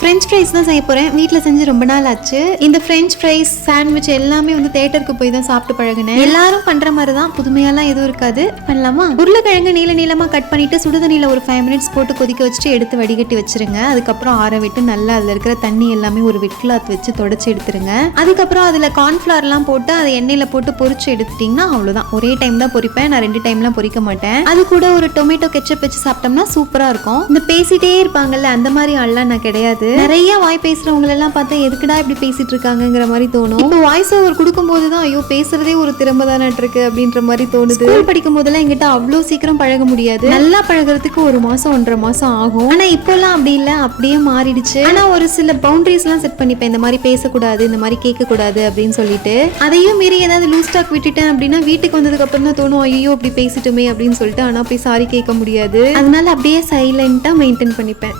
French fries தான் செய்ய போறேன். வீட்டில் செஞ்சு ரொம்ப நாள் ஆச்சு. இந்த ஃப்ரெஞ்ச் ஃப்ரைஸ் சாண்ட்விச் எல்லாமே வந்து தியேட்டருக்கு போய் தான் சாப்பிட்டு பழகினேன். எல்லாரும் பண்ற மாதிரி தான், புதுமையெல்லாம் எதுவும் இருக்காது. பண்ணலாமா? உருளைக்கிழங்கு நீள நீளமா கட் பண்ணிட்டு சுடுதண்ணில ஒரு 5 மினிட்ஸ் போட்டு கொதிக்க வச்சுட்டு எடுத்து வடிகட்டி வச்சிருங்க. அதுக்கப்புறம் ஆற விட்டு நல்லா அதுல இருக்கிற தண்ணி எல்லாமே ஒரு வெட் கிளாத் வச்சு தொடச்சி எடுத்துருங்க. அதுக்கப்புறம் அதுல கார்ன்ஃபிளவர் எல்லாம் போட்டு அதை எண்ணெயில போட்டு பொரிச்சு எடுத்துட்டீங்கன்னா அவ்வளவுதான். ஒரே டைம் தான் பொரிப்பேன், நான் 2 டைம்லாம் பொரிக்க மாட்டேன். அது கூட ஒரு டொமேட்டோ கெச்சப் வச்சு சாப்பிட்டோம்னா சூப்பரா இருக்கும். இந்த பேசிட்டே இருப்பாங்கல்ல, அந்த மாதிரி ஆள்லாம் நான் கிடையாது. நிறைய வாய் பேசுறவங்க எல்லாம் பார்த்தா எதுக்குடா இப்படி பேசிட்டு இருக்காங்கிற மாதிரி தோணும். இப்போ வாய்ஸ் ஓவர் கொடுக்கும் போதுதான் ஐயோ பேசுறதே ஒரு திறமை தானே இருக்கு அப்படின்ற மாதிரி தோணுது. ஸ்கூல் படிக்கும் போதெல்லாம் எங்கிட்ட அவ்வளோ சீக்கிரம் பழக முடியாது. நல்லா பழகிறதுக்கு 1 மாசம் 1.5 மாசம் ஆகும். ஆனா இப்போல்லாம் அப்படி இல்லை, அப்படியே மாறிடுச்சு. ஆனா ஒரு சில பவுண்டரிஸ் எல்லாம் செட் பண்ணிப்பேன். இந்த மாதிரி பேசக்கூடாது, இந்த மாதிரி கேட்க கூடாது அப்படின்னு சொல்லிட்டு. அதையும் மீறி ஏதாவது லூஸ் டாக் விட்டுட்டேன் அப்படின்னா வீட்டுக்கு வந்ததுக்கு அப்புறம் தான் தோணும் ஐயோ அப்படி பேசிட்டுமே அப்படின்னு சொல்லிட்டு. ஆனா போய் சாரி கேட்க முடியாது. அதனால அப்படியே சைலண்டா மெயின்டைன் பண்ணிப்பேன்.